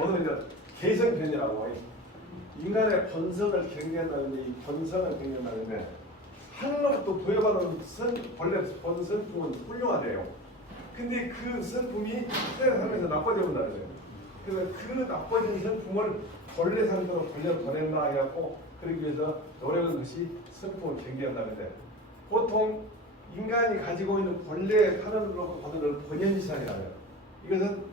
오늘 이제 개성편이라고 인간의 본성을 경계한다는데 이 본성을 경계한다는데 하늘로부터 부여받은 본래 본성품은 훌륭하대요. 근데 그 성품이 세상에서 나빠져 본다는 거예요. 그래서 그 나빠진 성품을 본래 상태로 돌려보낸다 해갖고 그러기 위해서 노력하는 것이 성품을 경계한다는데 보통 인간이 가지고 있는 본래 하늘로부터 받은 걸 본연지상이라고 해요. 이것은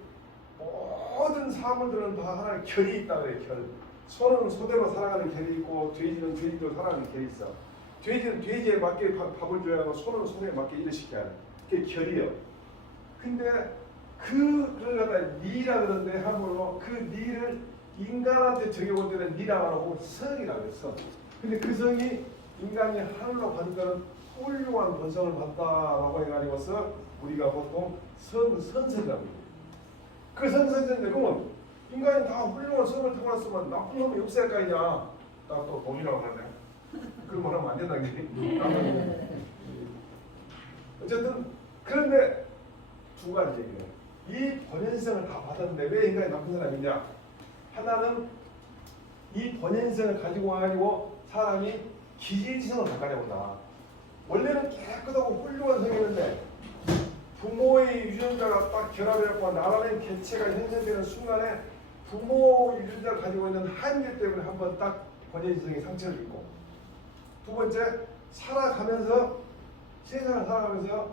모든 사물들은 다 하나의 결이 있다 그래요. 결. 소는 소대로 살아가는 결이 있고 돼지는 돼지로 살아가는 결이 있어. 돼지는 돼지에 맞게 밥을 줘야 하고 소는 소에 맞게 일을 시켜야 해. 그게 결이에요. 근데 그걸 갖다 니라 그러는데 함부로 그 니를 인간한테 적용할 때는 니라고 하고 성이라고 해요. 성. 근데 그 성이 인간이 하늘로 받는 거는 훌륭한 본성을 받다라고 해가지고서 우리가 보통 선생이라고 해요. 그 선생인데 그러면 인간이 다 훌륭한 성을 타고났으면 나쁜 놈이 없을 거 아니냐. 나 또 동이라고 하네. 그런 말 하면 안 된다는 게. 어쨌든 그런데 두 가지 얘기예요. 이 본연성을 다 받았는데 왜 인간이 나쁜 사람이냐. 하나는 이 본연성을 가지고 와가지고 사람이 기질지성을 바꿔야 온다. 원래는 깨끗하고 훌륭한 성이었는데 부모의 유전자가 딱 결합해갖고 나라는 개체가 형성되는 순간에 부모 유전자를 가지고 있는 한계 때문에 한번 딱 본연지성의 상처를 입고 두 번째 살아가면서 세상을 살아가면서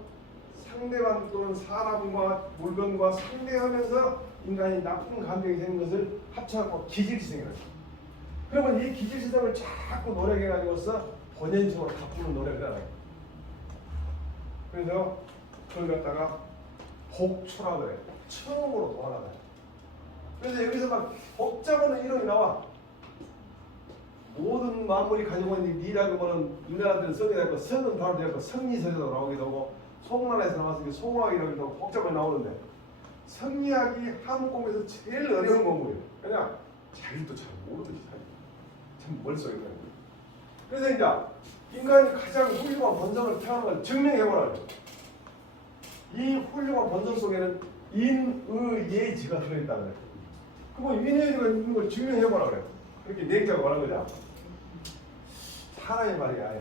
상대방 또는 사람과 물건과 상대하면서 인간이 나쁜 감정이 생긴 것을 합쳐갖고 기질지성이라고 해요. 그러면 이 기질지성을 자꾸 노력해가지고서 본연지성으로 바꾸는 노력을 하잖아요. 그래서 그걸 갖다가 복초라 그래. 처음으로 돌아가요. 그래서 여기서 막 복잡한 이론이 나와. 모든 만물이 가지고 있는 니라고 하는 인간한테는 성이 되고 성은 바로 되고 성리설에서 나오기도 하고 송란에서 나왔으니까 송화학이라고 하고 복잡하게 나오는데 성리학이 한국 공부에서 제일 어려운 공부예요. 그냥 자기도 잘 모르듯이 참 멀쩡해. 그래서 이제 인간이 가장 훌륭한 본성을 태어난 걸 증명해보라. 이 훌륭한 본성 속에는 인의예지가 들어있다 그래. 그럼 인의예지가 있는 걸 증명해보라 그래. 그렇게 내자가 말한 거잖아. 사람이 말이야.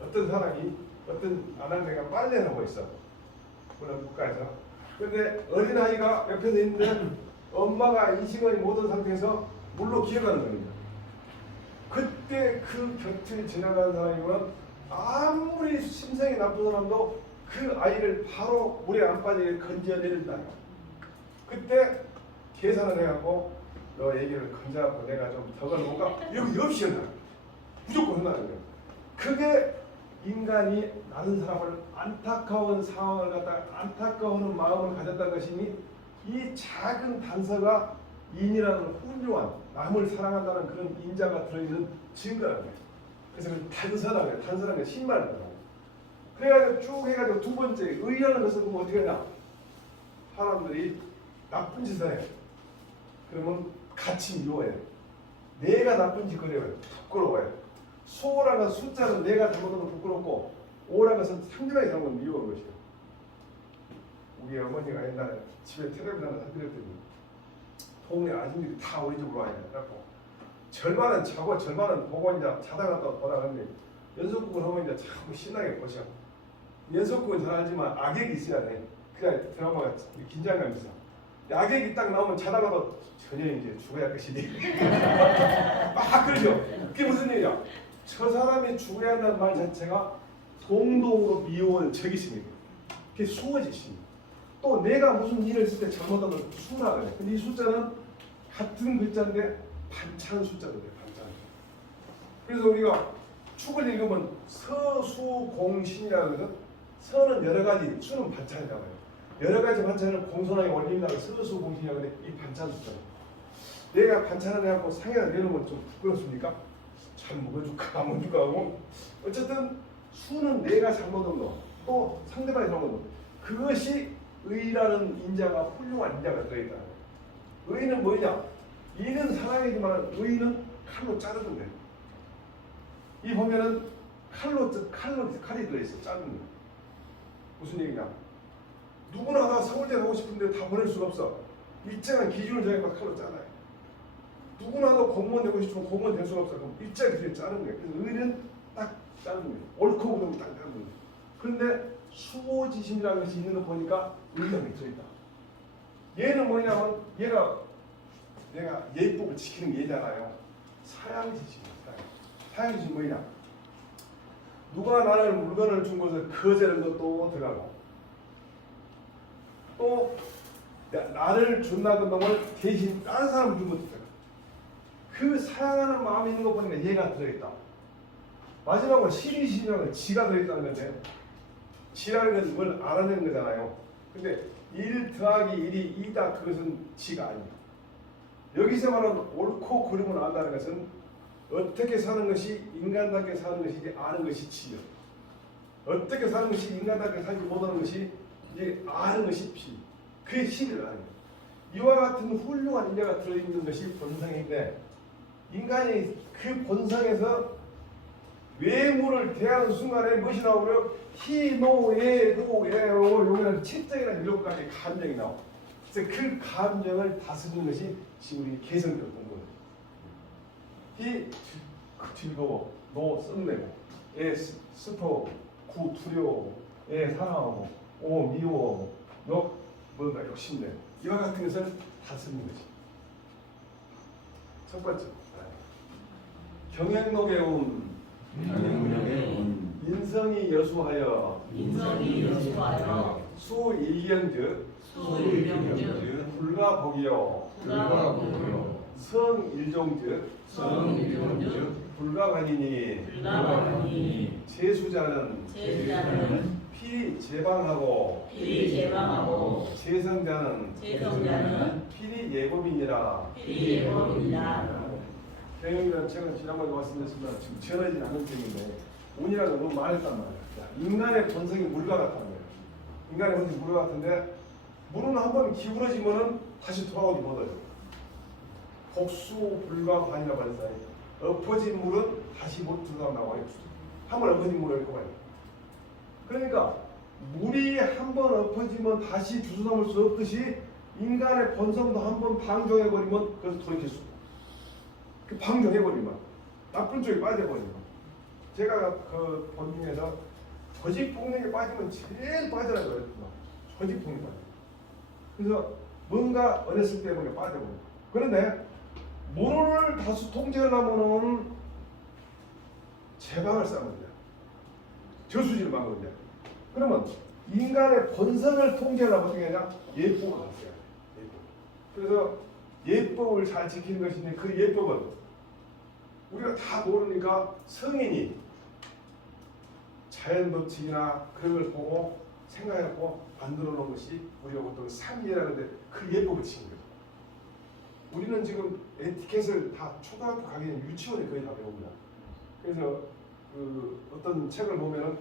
어떤 사람이 어떤 아날레가 빨래를 하고 있어. 물론 국가에서. 근데 어린아이가 옆에서 있는데 엄마가 인식원이 모든 상태에서 물로 기어가는 겁니다. 그때 그 곁을 지나가는 사람이면 아무리 심성이 나쁜 사람도 그 아이를 바로 물에 안 빠지게 건져내린다. 그때 계산을 해갖고 너 얘기를 건져갖고 내가 좀 더 걸어볼까? 여기 없이 한다. 무조건 한다는 거예요. 그게 인간이 다른 사람을 안타까운 상황을 갖다가 안타까워하는 마음을 가졌다는 것이니 이 작은 단서가 인이라는 훌륭한 남을 사랑한다는 그런 인자가 들어있는 증거라는 거예요. 그래서 그걸 단서라고 해요. 단서라는 게 신발이라고 해요. 그래가지고 쭉 해가지고 두 번째 의라는 것은 보면 어떻게 하냐. 사람들이 나쁜 짓을 해요. 그러면 같이 미워해요. 내가 나쁜 짓 그래요. 부끄러워요. 소라는 것은 숫자는 내가 잘못하면 부끄럽고 오라는 것은 상대방이 잘못하면 미워하는 것이에요. 우리 어머니가 옛날에 집에 텔레비전을 사드렸더니 동네 아줌들이 다 우리 집으로 와야 돼갖고 절반은 자고 절반은 보고 이제 자다가 또 보다가는데 연속극을 하면 이제 자꾸 신나게 보셔. 연속극은 잘 알지만 악역이 있어야 돼. 그래야 드라마가 긴장감이 있어. 악역이 딱 나오면 자다가도 전혀 이제 죽어야 끝이니. 막 그러죠. 그게 무슨 얘기야? 저 사람이 죽어야 한다는 말 자체가 동동으로 미워하는 적이십니다. 그게 수어지십니다. 또 내가 무슨 일을 했을 때 잘못하면 수라 그래. 근데 이 숫자는 같은 글자인데 반찬 숫자도 돼. 반찬. 그래서 우리가 축을 읽으면 서수공신이라고 하거든. 서는 여러 가지, 수는 반찬이라고 해요. 여러 가지 반찬을 공손하게 올린다고 서수공신이라고 하는데 이 반찬 숫자. 내가 반찬을 해갖고 상에다 내놓으면 좀 부끄럽습니까? 잘 먹어줄까 안 먹어줄까 하고 어쨌든 수는 내가 잘못한 거, 또 상대방이 잘못한 거. 그것이 의라는 인자가 훌륭한 인자가 들어있다. 의는 뭐냐? 이는 사랑이지만 의는 칼로 자르면 돼. 이 보면은 칼이 들어있어. 자르는 거. 무슨 얘기냐? 누구나 다 서울대 가고 싶은데 다 보낼 수가 없어. 일정한 기준을 정해서 칼로 잘라요. 누구나도 공무원 되고 싶으면 공무원 될 수가 없어요. 그럼 일정한 기준을 자르는 거예요. 그래서 의는 딱 자르는 거예요. 옳고 그름을 딱 자르는 거예요. 그런데 수호지심이라는 것이 있는 거 보니까 의가 맺혀 있다. 얘는 뭐냐면 얘가 내가 예법을 지키는 게 얘잖아요. 사양지심이에요. 사양지심 뭐냐? 누가 나를 물건을 준 것을 거절한 것도 들어가고 또 나를 준다는 놈을 대신 다른 사람을 준 것도 들어가. 그 사양하는 마음이 있는 거 보니까 얘가 들어있다. 마지막으로 시리시라는 건 지가 들어있다는 건데 지라는 건 뭘 알아내는 거잖아요. 근데 1 더하기 1이 2다 그것은 지가 아니에요. 여기서 말하는 옳고 그름을 안다는 것은 어떻게 사는 것이 인간답게 사는 것이지 아는 것이 지요. 어떻게 사는 것이 인간답게 살지 못하는 것이 이제 아는 것이 피. 그게 시를 아는 거예요. 이와 같은 훌륭한 인자가 들어있는 것이 본성인데 인간이 그 본성에서 외물을 대하는 순간에 무엇이 나오면 희노애노애로 용이라는 칠정이라는 이런 가지 감정이 나와. 그래서 그 감정을 다스리는 것이 지금 우리 개성적 공부예요. 희 즐거워, 노 썩내고, 애 슬퍼, 구 두려워, 애 사랑하고, 오 미워, 욕 뭔가 욕심내고 이와 같은 것을 다스리는 것이. 첫 번째 경행록에 온 인성이 여수하여 수일경즉 불가복이요 성일종즉 불가관이니 제수자는 피제방하고 제성자는 피리예법이니라. 경영이라는 책은 지난번에 말씀드렸지만 지금 지어내진 않은 책인데 운이라는 건 너무 말했단 말이에요. 인간의 본성이 물과 같다는 거예요. 인간의 본성이 물과 같은데 물은 한번 기울어지면은 다시 돌아오지 못해요. 복수불가관이라고 말했어요. 엎어진 물은 다시 못 들어나와요. 한번 엎어진 물을 읊어봐요. 그러니까 물이 한번 엎어지면 다시 주워담을 수 없듯이 인간의 본성도 한번 방종해버리면 그래서 돌이킬 수 없어요. 그 방종해버리면 나쁜 쪽에 빠져버리면 제가 그 본중에서 거짓 폭력에 빠지면 제일 빠져나가요. 거짓 폭력에 빠져. 그래서 뭔가 어렸을 때 뭔가 빠져버려요. 그런데 물을 다수 통제하려면 제방을 쌓으면 돼요. 저수지를 막으면 돼요. 그러면 인간의 본성을 통제하려면 어떻게 하냐? 예법을 하세요. 예법. 그래서 예법을 잘 지키는 것인데 그 예법은 우리가 다 모르니까 성인이 자연 법칙이나 그런 걸 보고 생각해갖고 만들어 놓은 것이 우리가 보통 상예라는데 그 예법을 지킨 거죠. 우리는 지금 에티켓을 다 초등학교 가기 전에 유치원에 거의 다 배웁니다. 그래서 그 어떤 책을 보면은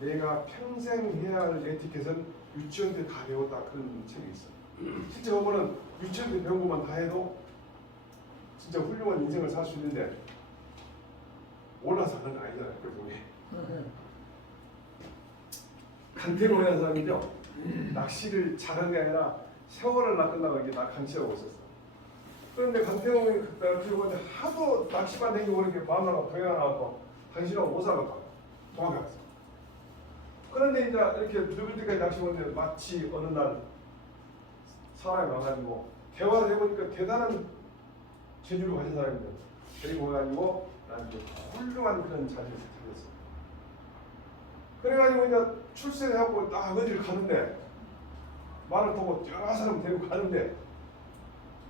내가 평생 해야 할 에티켓은 유치원 때 다 배웠다 그런 책이 있어요. 실제 보면은 유치원 때 배운 것만 다 해도 진짜 훌륭한 인생을 살 수 있는데 올라서 하는 거 아니잖아요. 그래서 우리 강태공이라는 사람이죠. 낚시를 잘한 게 아니라 세월을 낚는다고 이게 강치라고 있었어. 그런데 강태공이 그때 하도 낚시만 다니고 이렇게 마누라가 동해가 나왔고 당신하고 못 살았다. 도망갔어. 그런데 이제 이렇게 늙을 때까지 낚시 오는데 마치 어느 날 사람이 와가지고 대화를 해보니까 대단한 재주를 가진 사람인데 데리고 와가지고 나한테 훌륭한 그런 자리를 찾았어. 그래가지고 이제 출세해갖고 딱 어디를 가는데 말을 타고 여러 사람 데리고 가는데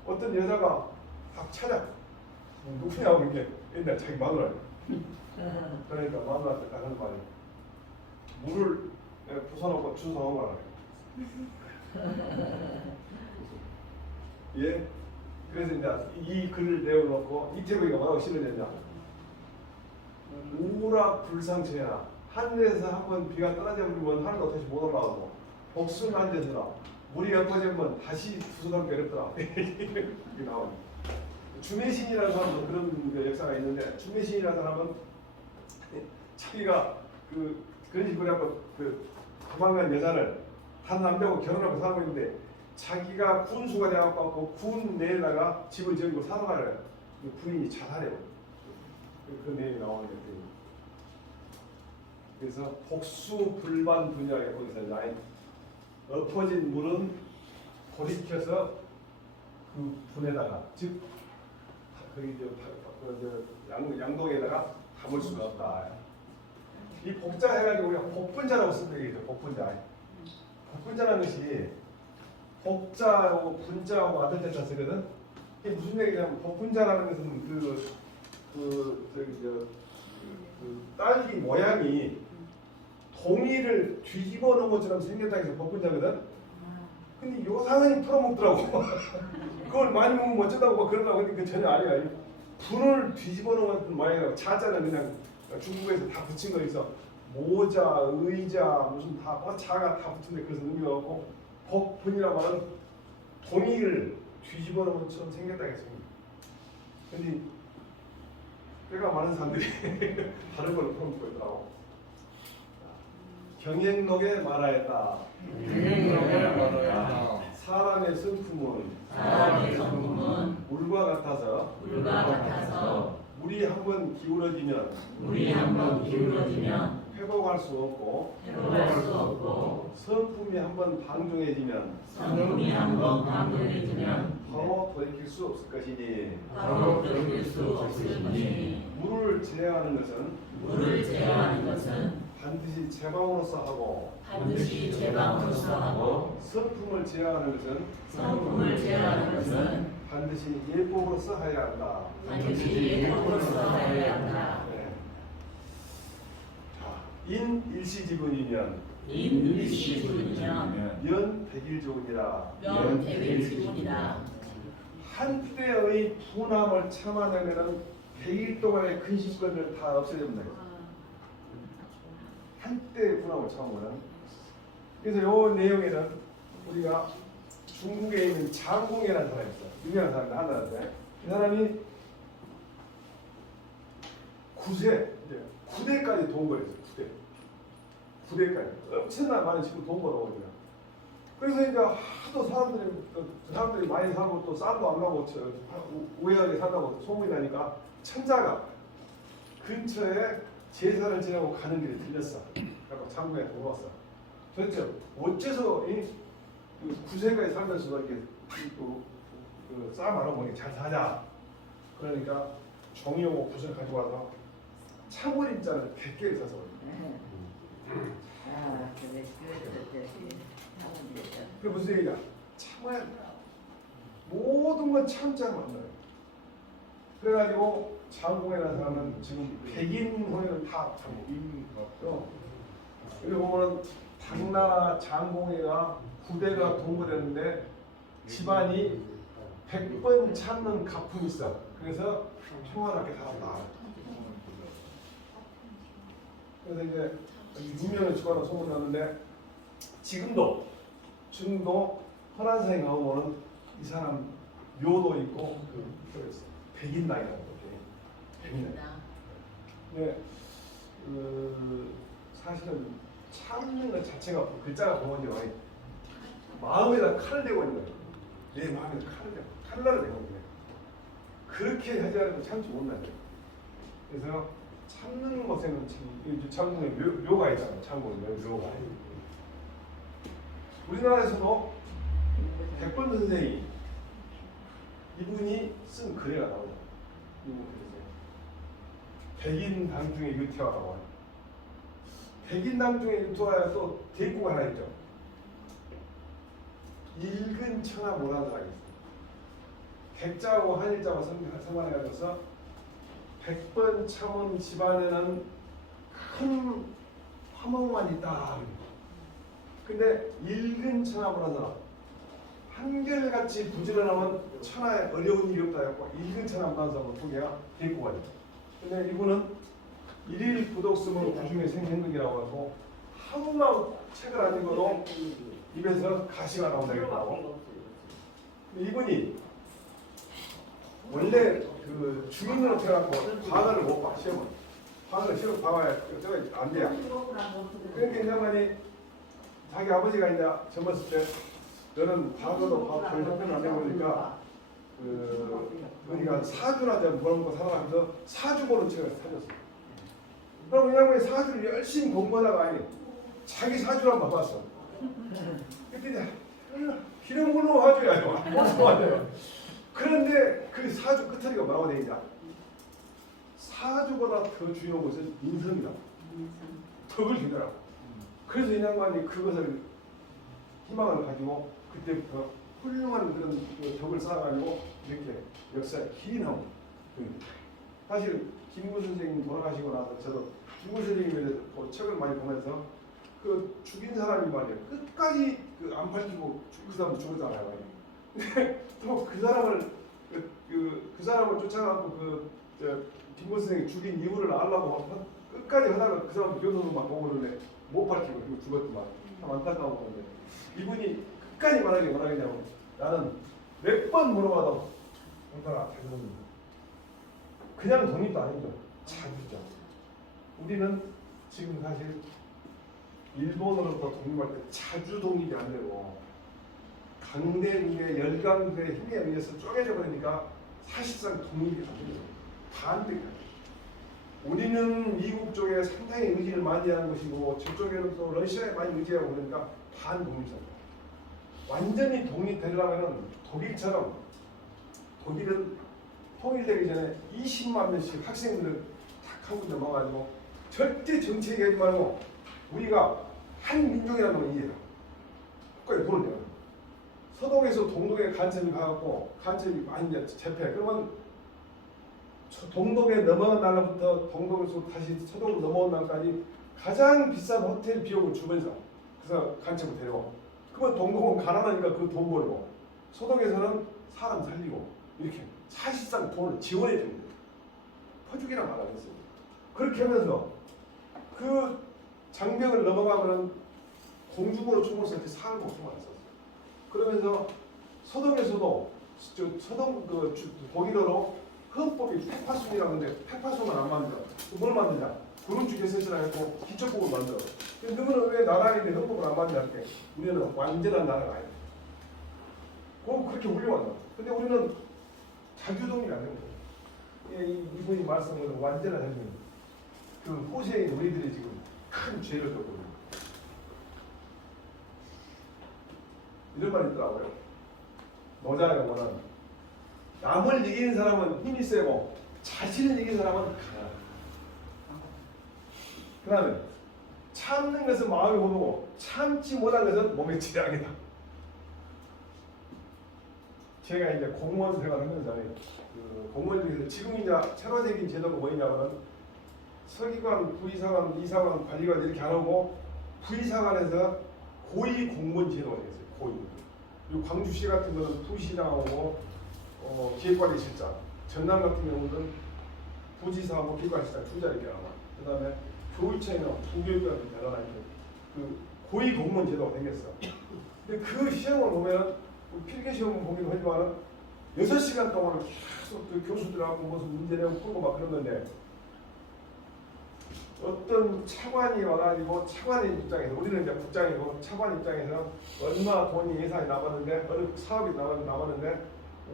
어떤 여자가 딱 찾아. 누구냐고 이렇게 옛날 자기 마누라. 그러니까 마누라한테 딱 하는 말이 물을 부숴놓고 주워오라. 예? 그래서 이제 이 글을 내어놓고 이태국이가 뭐라고 실어냈냐. 우락불상체야. 하늘에서 한번 비가 떨어져 버리면 하늘도 다시 못 올라가고 복순 앉아서라. 물이 엎어지면 다시 부서가면 괴롭더라. 이게 나오네. 주매신이라는 사람도 그런 역사가 있는데 주매신이라는 사람은 자기가 그런 식으로 하고 도망간 여자를 한 남자하고 결혼하고 살고 있는데 자기가 군수가 되어갖고 군 내에다가 집을 지은 거 살아가래. 부인이 자살해요. 그 내용이 나오는 거예요. 그래서 복수불반 분야에 거기서 나인 엎어진 물은 돌이켜서 그 분에다가 즉 거기 양동에다가 담을 수가 없다. 이 복자 해가지고 우리가 복분자라고 쓰는 얘기죠. 복분자. 복분자라는 것이 복자하고 분자하고 아들자 쓰거든. 이게 무슨 얘기냐면 복분자라는 것은 그 딸기 모양이 동이를 뒤집어 놓은 것처럼 생겼다 해서 복분자거든. 근데 요상하게 풀어먹더라고. 그걸 많이 먹으면 어쩌다고 막 그러더라고. 근데 그 전혀 아니야. 분을 뒤집어 놓은 모양이라고. 자자는 그냥 중국에서 다 붙인 거 있어. 모자, 의자, 무슨 다 자가 다 붙은데 그래서 의미가 없고 복분이라고 하는 동이를 뒤집어 놓은 것처럼 생겼다 했습니다. 근데 꽤가 많은 사람들이 다른 걸로 풀어먹고 있더라고. 경행록에 말하였다. 사람의 성품은 물과 같아서 물이 한번 기울어지면 회복할 수 없고 성품이 한번 방종해지면 바로 돌이킬 수 없을 것이니 물을 제어하는 것은 반드시 제방으로서 하고 성품을 제어하는 것은 반드시 예법으로서 하여야 한다. 네. 자, 인일시지분이면 연 백일지분이라. 한때의 분함을 참아내면 100일 동안의 근심권을 다 없애줍니다. 한때의 분함을 참으면. 그래서 이 내용에는 우리가 중국에 있는 장공이라는 사람이 있어요. 유명한 사람이 하나인데 이 사람이 9세까지 돈 벌었어요. 9대까지 엄청나 많은 집을 돈 벌어오거든요. 그래서 이제 하도 사람들이 많이 사고 또 쌀도 안 나고 우회하게 산다고 소문이 나니까 천자가 근처에 제사를 지내고 가는 길에 들렸어. 그래서 장군에 돌아왔어. 도대체 어째서 이 9세까지 살면서도 이렇게 쌀 많아 보니 잘 사냐. 그러니까 종이하고 붓을 가지고 와서 차버림잔을 100개를 사서 그게 무슨 얘기야? 참아야 돼. 모든 건 참자로 만나요. 그래가지고 장공이라는 사람은 지금 백인 혼인을 다 참고 여기 보면은 당나 장공이가 9대가 동거됐는데 집안이 100번 참는 가풍이 있어. 그래서 평안하게 살았다. 그래서 이제 유명한 집안으로 소문났는데 지금도 헌안사에 가보면은 이 사람 묘도 있고 백인당이라고 백인당. 네, 사실은 참는 것 자체가 글자가 보면 마음에다 칼을 대고 있는 거예요. 내 마음에다 칼날을 대고 있는 거예요. 그렇게 하지 않으면 참지 못나요. 그래서 참는 것에는 참는 묘가 있잖아요. 참고는 묘가. 우리나라에서도 백번 선생이 이분이 쓴 글에가 나오죠. 백인당 중에 유태화라고 해요. 백인당 중에 유태화에 또 대꾸가 하나 있죠. 읽은 천하 모란사가 있어요. 백자하고 한일자하고 상관해가지고서 100번 참은 집안에는 큰 화목만 있다. 근데 읽은 천하 모란사 한결같이 부지런하면 천하에 어려운 일이 없다 했고 읽은 천하 모란사로 두 개가 대꾸가 있죠. 근데 이분은 일일 부독쓰면 구중에 생행극이라고 하고 하루만 책을 안 읽어도 입에서 가시가 나온다고. 이분이 원래 그 중인으로 태어났고 과거를 못 봐. 시험은 과거를 시험 봐봐야 저거 안 돼요. 그러니까 이제만이 자기 아버지가 이제 젊었을 때 너는 과거도 별 답변을 안 해보니까 우리가 사주나 좀 벌어먹고 살아가면서 사주 보는 책을 사줬어. 그럼 이 양반이 사주를 열심히 공부하다가 아니 자기 사주를 한번 봐봤어. 그때 기름 부는 화주야 이거 아무것도 맞아요. 그런데 그 사주 끝처리가 뭐라고 되어 있냐? 사주보다 더 중요한 것은 인성이다. 덕을 주더라고. 그래서 이 양반이 그것을 희망을 가지고 그때부터 훌륭한 그런 덕을 쌓아가지고 이렇게 역사에 길이 나온 거예요. 사실 김구 선생님 돌아가시고 나서 저도 김구 선생님에 대해서 책을 많이 보면서 그 죽인 사람이 말이에요. 끝까지 안 밝히고 그 사람 죽었잖아요. 근데 또 그 사람을 그 사람을 쫓아가고 김구 선생이 죽인 이유를 알려고 끝까지 하다가 그 사람 교도소만 보고 그러는데 못 밝히고 죽었지만 참 안타까운 건데 이분이 끝까지 말하기 원하겠냐고 나는 몇 번 물어봐도 엄마가 자주동입니다. 그냥 독립도 아니죠. 자주죠. 우리는 지금 사실 일본으로부터 독립할 때 자주 독립이 안 되고 강대국의 열강들의 힘에 의해서 쪼개져 버리니까 사실상 독립이 안 되죠. 반대가. 우리는 미국 쪽에 상당히 의지를 많이 하는 것이고 저쪽에는 또 러시아에 많이 의지하고 그러니까 반독립자입니다. 완전히 독립되려면 독일처럼 독일은 통일되기 전에 20만 명씩 학생들 탁 하고 넘어가지고 절대 정치 얘기하지 말고 우리가 한 민족이라는 걸 이해해요. 끝까지 돈을 내요. 서동에서 동독에 간첩이 가갖고 간첩이 많이 재패. 그러면 동독에 넘어간 날부터 동독에서 다시 서동으로 넘어온 날까지 가장 비싼 호텔 비용을 주면서 그래서 간첩을 데려와. 그러면 동독은 가난하니까 그 돈 벌고 서동에서는 사람 살리고 이렇게 사실상 돈을 지원해 줍니다. 퍼주기란 말 안 했어요. 그렇게 하면서 그 장벽을 넘어가면 공중으로 총을 쏠 때 사람을 총을 안 썼어요. 그러면서 서동에서도 서동 독일어로 헌법이 팩파송이라고 하는데 팩파송은 안 만들어. 뭘 만드냐? 구름축 개선시라 했고 기초법을 만들어. 근데 너는 왜 나라인데 헌법을 안 만드냐 할 때 우리는 완전한 나라가 아니야. 그렇게 훌륭하다. 근데 우리는 자주동이 안 되는 거예요. 이분이 말씀하신 완전한 혁명. 그 호세의 우리들이 지금 큰 죄를 졌거든요. 이런 말이 있더라고요. 노자의 원은 남을 이기는 사람은 힘이 세고 자신을 이기는 사람은 강하다. 그 다음에 참는 것은 마음이 고르고 참지 못한 것은 몸의 지량이다. 제가 이제 공무원 생활하면서 공무원 중에서 지금 이제 체화적인 제도가 뭐냐면 서기관, 부의사관, 이사관, 관리관 이렇게 안 하고 부의사관에서 고위 공무원 제도가 되겠어요. 고위. 그리고 광주시 같은 거는 부시장하고 기획관리실장, 전남 같은 경우는 부지사하고 기획관리실장 투자 이렇게 나와. 그 다음에 교육청이나 부교육관이 대단한 그 고위 공무원 제도가 되겠어. 근데 그 시험을 보면 필기 시험 보기도 하지만 6시간 동안 계속 그 교수들하고 무슨 문제 내고 풀고 막 그러는데 어떤 차관이 와가지고 차관의 입장에서 우리는 이제 국장이고 차관 입장에서 얼마 돈이 예산이 남았는데 어느 사업이 남았는데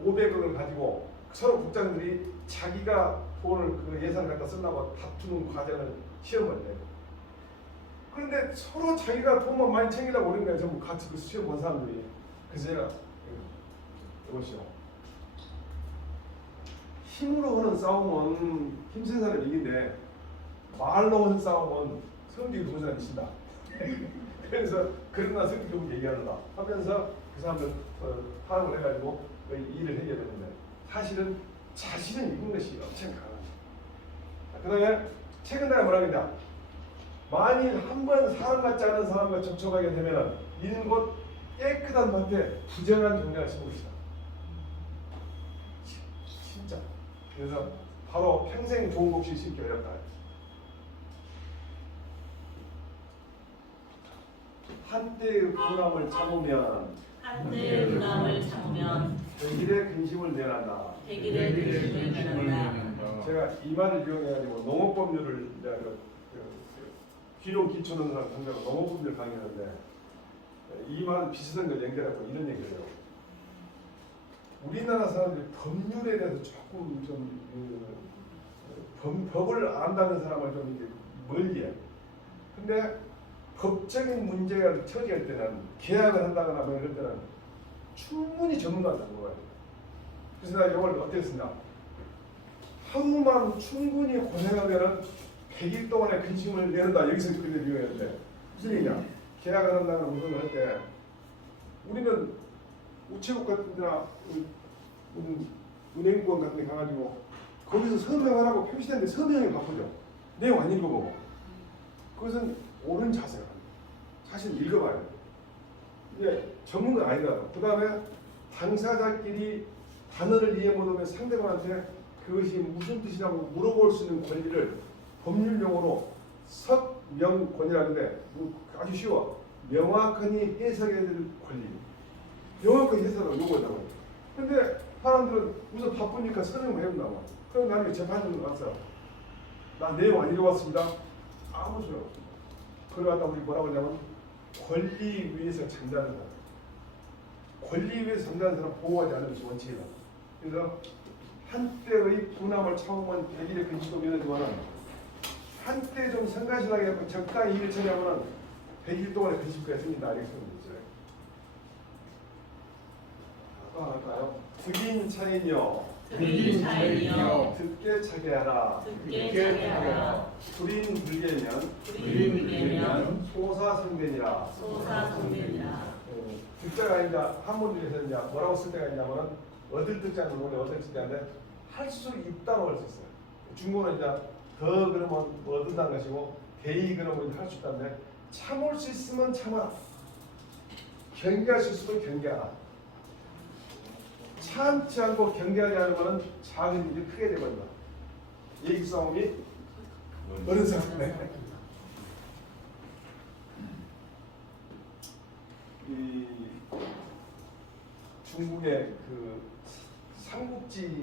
500억을 가지고 서로 국장들이 자기가 돈을 그 예산을 갖다 쓰려고 다투는 과정을 시험을 내요. 그런데 서로 자기가 돈만 많이 챙기려고 그러는 거예요. 전부 같이 그 시험 본 사람들이. 그래서 제가 이것이요. 힘으로 하는 싸움은 힘센 사람이 이긴데 말로 하는 싸움은 성격이 좋은 사람이 이긴다. 그래서 그러나 성격이 좋은 얘기하느라 하면서 그 사람들 파악을 해가지고 일을 해야 되는데 사실은 자신은 이긴 것이 엄청 강합니다. 그 다음에 최근 내가 뭐라 그랬냐. 만일 한 번 사람 같지 않은 사람과 접촉하게 되면 이는 곧 깨끗한 밭에 부정한 종자가 심을 것이다. 진짜. 그래서 바로 평생 좋은 곡식 심기 어렵다. 한때의 분함을 참으면 백일의 근심을 내란다. 제가 이 말을 이용해가지고 농업법률을 기존 기초는 공부하고 농업법률 강의하는데 이 말 비슷한 걸 연결하고 이런 얘기를 해요. 우리나라 사람들이 법률에 대해서 조금 법을 안다는 사람을 좀 이제 멀리해. 근데 법적인 문제가 처리할 때는 계약을 한다거나 뭐 이럴 때는 충분히 전문가다는 거예요. 그래서 내가 이걸 어떻게 쓴다? 하루만 충분히 고생하면은 100일 동안의 근심을 내는다. 여기서 그렇게 비교했는데 무슨 얘기냐? 계약을 한다는 운동을 할 때 우리는 우체국 같은 데나 은행권 같은 데 가가지고 거기서 서명하라고 표시되는데 서명이 바쁘죠. 내용 안 읽어보고. 그것은 옳은 자세가 사실 읽어봐야 돼요. 이제 전문가 아니라도. 그 다음에 당사자끼리 단어를 이해 못하면 상대방한테 그것이 무슨 뜻이라고 물어볼 수 있는 권리를 법률 용어로 석명권이라는데 아주 쉬워. 명확하게 해석해야 될 권리. 명확하게 해석을 요구한다고. 근데 사람들은 우선 바쁘니까 설명을 해본다고. 그럼 나중에 재판을 왔어요. 나 내용 안 읽어봤습니다. 아무 소용 없습니다. 그러다 우리 뭐라고 하냐면 권리 위에서 잠자는 사람. 권리 위에서 잠자는 사람 보호하지 않는 것이 원칙이다. 그래서 한때의 군함을 참으면 100일의 근심도 면하지만은 한때 좀 성가시하게 하고 적당히 일을 처리하면은 100일 동안의 근심까지 생긴다. 이렇게 쓰면 되죠. 할까요? 득인 차인요. 득인 차인요. 듣게 차게 하라. 듣게 하라. 불인 불개면. 불인 불개면. 소사성변이라. 소사성변이라. 듣자가 이제 한문에서 이제 뭐라고 쓸 때가 있냐면은 얻을 듣자는 원래 얻을 뜻인데 할 수 있다고 할 수 있어요. 중국어는 이제 더 그러면 뭐 얻는다는 것이고 대의 그러면 할 수 있다는데 참을 수 있으면 참아라. 경계할 수 있으면 경계하라. 참지 않고 경계하지 않으면 작은 일이 크게 되버린다. 얘기 싸움이 어른 싸움이네. 이 중국의 그 삼국지가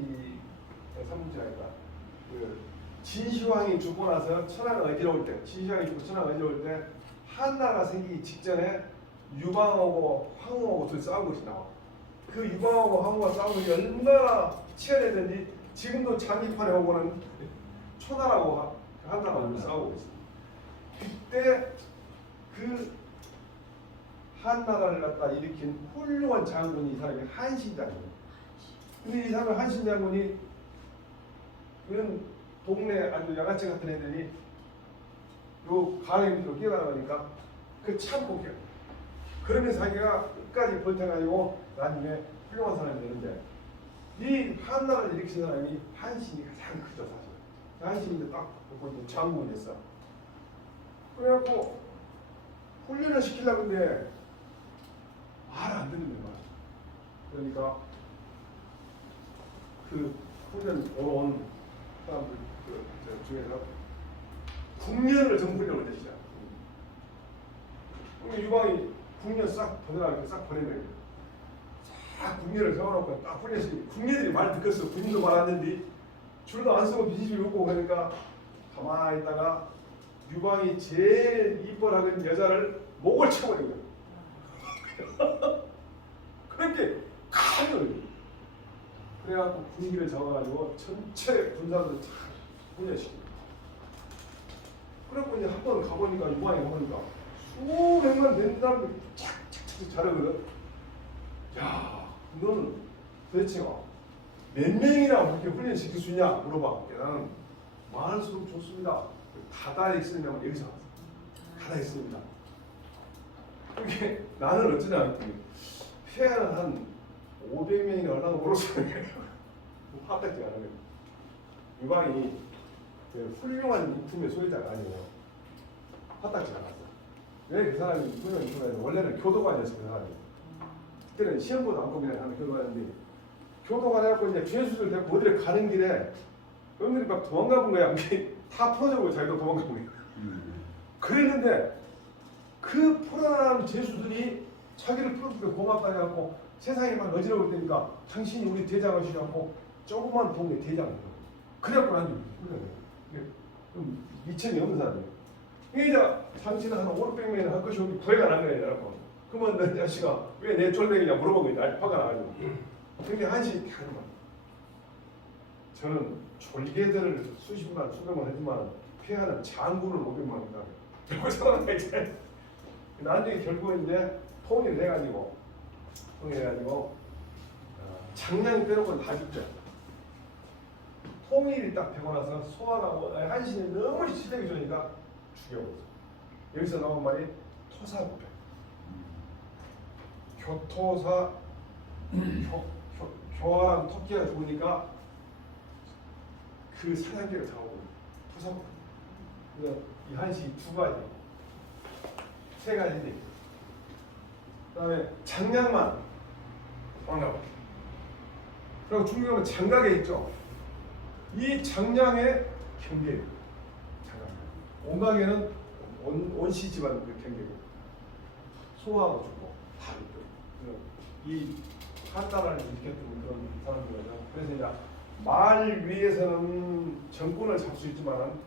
아니다. 그 진시황이 죽고 나서 천하가 어지러울 때, 진시황이 죽고 천하가 어지러울 때 한나라가 생기기 직전에 유방하고 황후하고 둘이 싸우고 있나. 그 유방하고 황후가 싸우는 게 얼마나 치열했는지 지금도 장기판에 오고는 초나라고 한나라고 싸우고 있습니다. 그때 그 한나라를 갖다 일으킨 훌륭한 장군이 이 사람이 한신 장군. 근데 이 사람은 한신 장군이 그런 동네 아주 양아치 같은 애들이 요 가랭이 밑으로 뛰어나가니까 그 참고 겨. 그러면서 자기가 끝까지 버텨가지고 나중에 훌륭한 사람이 되는데 이 한나라를 일으킨 사람이 한신이 가장 크죠 사실. 한신인데 딱 보고 장군이 됐어. 그래갖고 훈련을 시키려고 했는데 말 안 듣는 거야. 그러니까 그 훈련 오러 온 사람들 그 중에서 국련을 정부려고 했시죠. 그럼 유방이 국련 싹 보내라고 싹 보내면 싹 국련을 세워놓고 딱 훈련시 국련들이 말 듣겠어. 군인도 말 안 듣는데 줄도 안 쓰고 비집이 웃고 그러니까 가만히 있다가 유방이 제일 이뻐하는 여자를 목을 쳐버린 거야. 그렇게 칼을 그래갖고 분위기를 잡아가지고 전체 군사들을 쫙 훈련시키고 그래갖고 이제 한 번 가보니까 유방에 가보니까 수백만 된 사람들이 착착착 잘하거든. 야, 너는 도대체 몇 명이나 그렇게 훈련시킬 수 있냐 물어봐. 나는 많을수록 좋습니다. 가다에 쓰냐면 여기서 가다에 씁니다. 그게 나는 어쩌냐 회화는 한 500명이나 얼마나 모르겠어요. 합작지가 않은 거예요. 유방이 그 훌륭한 인품의 소유자가 아니고 합작지가 않았어. 왜 그 사람이 훌륭한 인품이냐면 원래는 교도관이었어. 그 사람이. 그때는 시험보다 안 겁니다. 하는 교도관인데 교도관 해갖고 이제 죄수들 데리고 어디를 가는 길에 은근히 막 도망가 본 거야. 다 풀어주고 자기도 도망가 본 거야. 그랬는데 그 풀어나간 죄수들이 자기를 풀어주고 고맙다 해갖고 세상에 막 어지러울 때니까 당신이 우리 대장을 시켜갖고 조그만 동네 대장을 그래갖고 난 미천이 없는 사람이에요. 이제 당신은 한 500명이나 할 것이 없니 구애가 난 거예요. 그러면 너 자식아 왜 내 쫄병이냐 물어보고 날 화가 나가지고. 근데 한시 하는 말. 저는 졸개들을 수십만 수백만 하지만 폐하는 장군을 500만 한다. 그러고 저는 이제 나중에 결국은 이제 통일을 해가지고 장량이 빼놓고는 다 죽죠. 통일이 딱 되고 나서 소환하고 한신이 너무 시대기 좋으니까 죽여버렸어. 여기서 나온 말이 토사부패. 교토사 교황 토끼가 죽으니까 그 사냥개를 잡아버려. 토사부패. 그래서 이 한식이 두 가지, 세 가지지. 그다음에 장량만 왕나라. 그리고 중요한 건 장각에 있죠. 이 장량의 경계예요. 장각. 온강에는 온씨 집안 그 경계고 소화하고 죽고 다 있죠. 이 한나라를 일으켰던 그런 사람들이죠. 그래서 이제 말 위에서는 정권을 잡을 수 있지만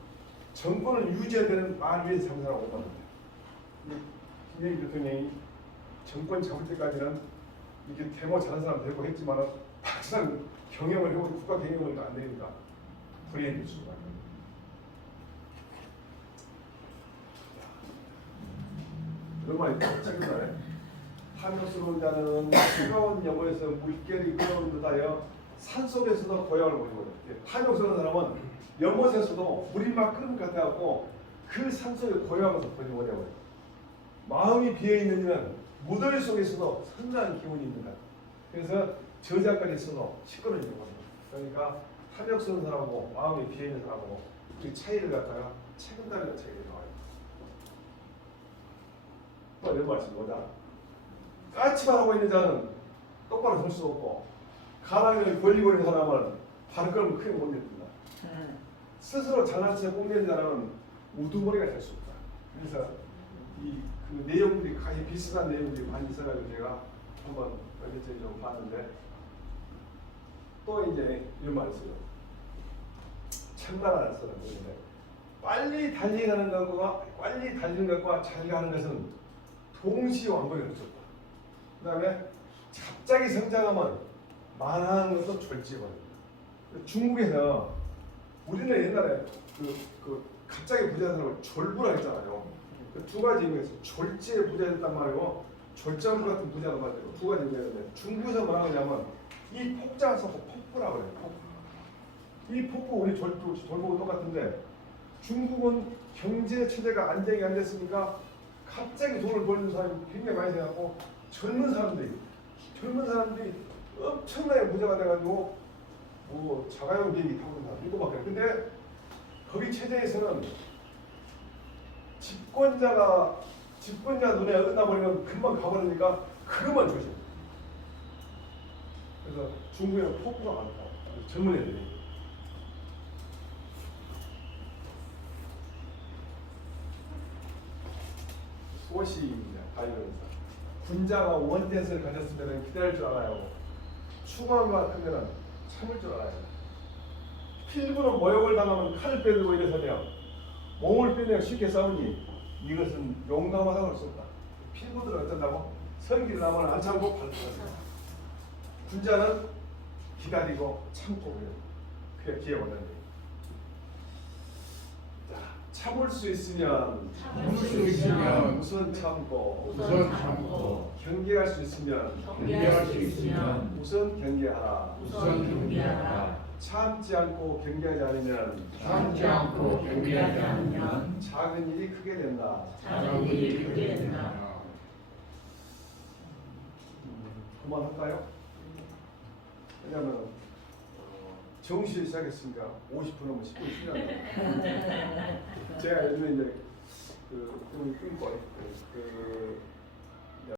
정권을 유지해야 되는 말 위에서 잡는 사람은 못 만든다. 김대중 대통령이 정권 잡을 때까지는 이렇게 데모 잘하는 사람 되고 했지만 막상 경영을 해보고 국가 경영을 안 되니까 불이해질 수가 있어요. 그런 말이 있죠. 최근에 탐욕스러운 자는 뜨거운 영혼에서 물결이 끌어오는 듯하여 산속에서도 고향을 모르고 탐욕스러운 사람은 연못에서도 물이 막 끓는 것 같아갖고 그 산속에 고향에서 버려버려요. 마음이 비어있는 이는 무더위 속에서도 선명한 기운이 있는 것. 그래서 저자까지 있어도 시끄러워지는 겁니다. 그러니까 탐욕스러운 사람하고 마음이 비어있는 사람하고 그 차이를 갖다가 책임다는 차이가 나와요. 또 이런 말씀 보자. 까치만 하고 있는 자는 똑바로 설 수 없고 가랑이를 벌리고 있는 사람은 발걸음을 크게 못 냅니다. 스스로 잘난 체 뽐내는 자는 우두머리가 될 수 없다. 그래서 그 내용들이 거의 비슷한 내용들이 많이 있어가지고 제가 한번 이렇게 좀 봤는데 또 이제 이런 말이 있어요. 참나라는 사람인데 빨리 달려가는 것과 잘 가는 것은 동시 왕국에 그쳤다. 그 다음에 갑자기 성장하면 만하는 것도 졸지버립니다. 중국에서 우리는 옛날에 갑자기 부자된 사람을 졸부라 했잖아요. 두 가지 의미에서 졸지에 부자 됐단 말이고 졸자부 같은 부자도 말이고 두 가지 의미인데 중국에서 뭐라고 하냐면 이 폭자가 써서 폭부라고 해요. 폭부. 이 폭부 우리 졸부고 똑같은데 중국은 경제 체제가 안정이 안 됐으니까 갑자기 돈을 벌는 사람이 굉장히 많이 생겼고 젊은 사람들이 엄청나게 부자가 돼가지고 뭐 자가용 비행기 타고 있는 사람 이거밖에. 근데 거기 체제에서는 집권자 눈에 어긋나버리면 금방 가버리니까 그것만 조심. 그래서 중국에는 폭부가 많다. 젊은 애들이. 소시입니다. 바이오len사. 군자가 원댓을 가졌으면 기다릴 줄 알아요. 추구한 것 같으면 참을 줄 알아요. 필부로 모욕을 당하면 칼을 빼들고 일어서며 몸을 빼내어 쉽게 싸우니 이것은 용감하다고 할 수 없다. 필부들은 어쩐다고? 설기를 나면 안 참고 발을 뻗습니다. 군자는 기다리고 참고 그래요. 그게 기회 원하는 거예요. 자, 참을 수 있으면 우선 참고 경계할 수 있으면 우선 경계하라. 참지 않고 경계하지 않으면 작은 일이 크게 된다. 그만할까요? 왜냐하면 정시를 시작했으니까 50%면 10분 쉬어야 제가 요즘에 이제 꿈이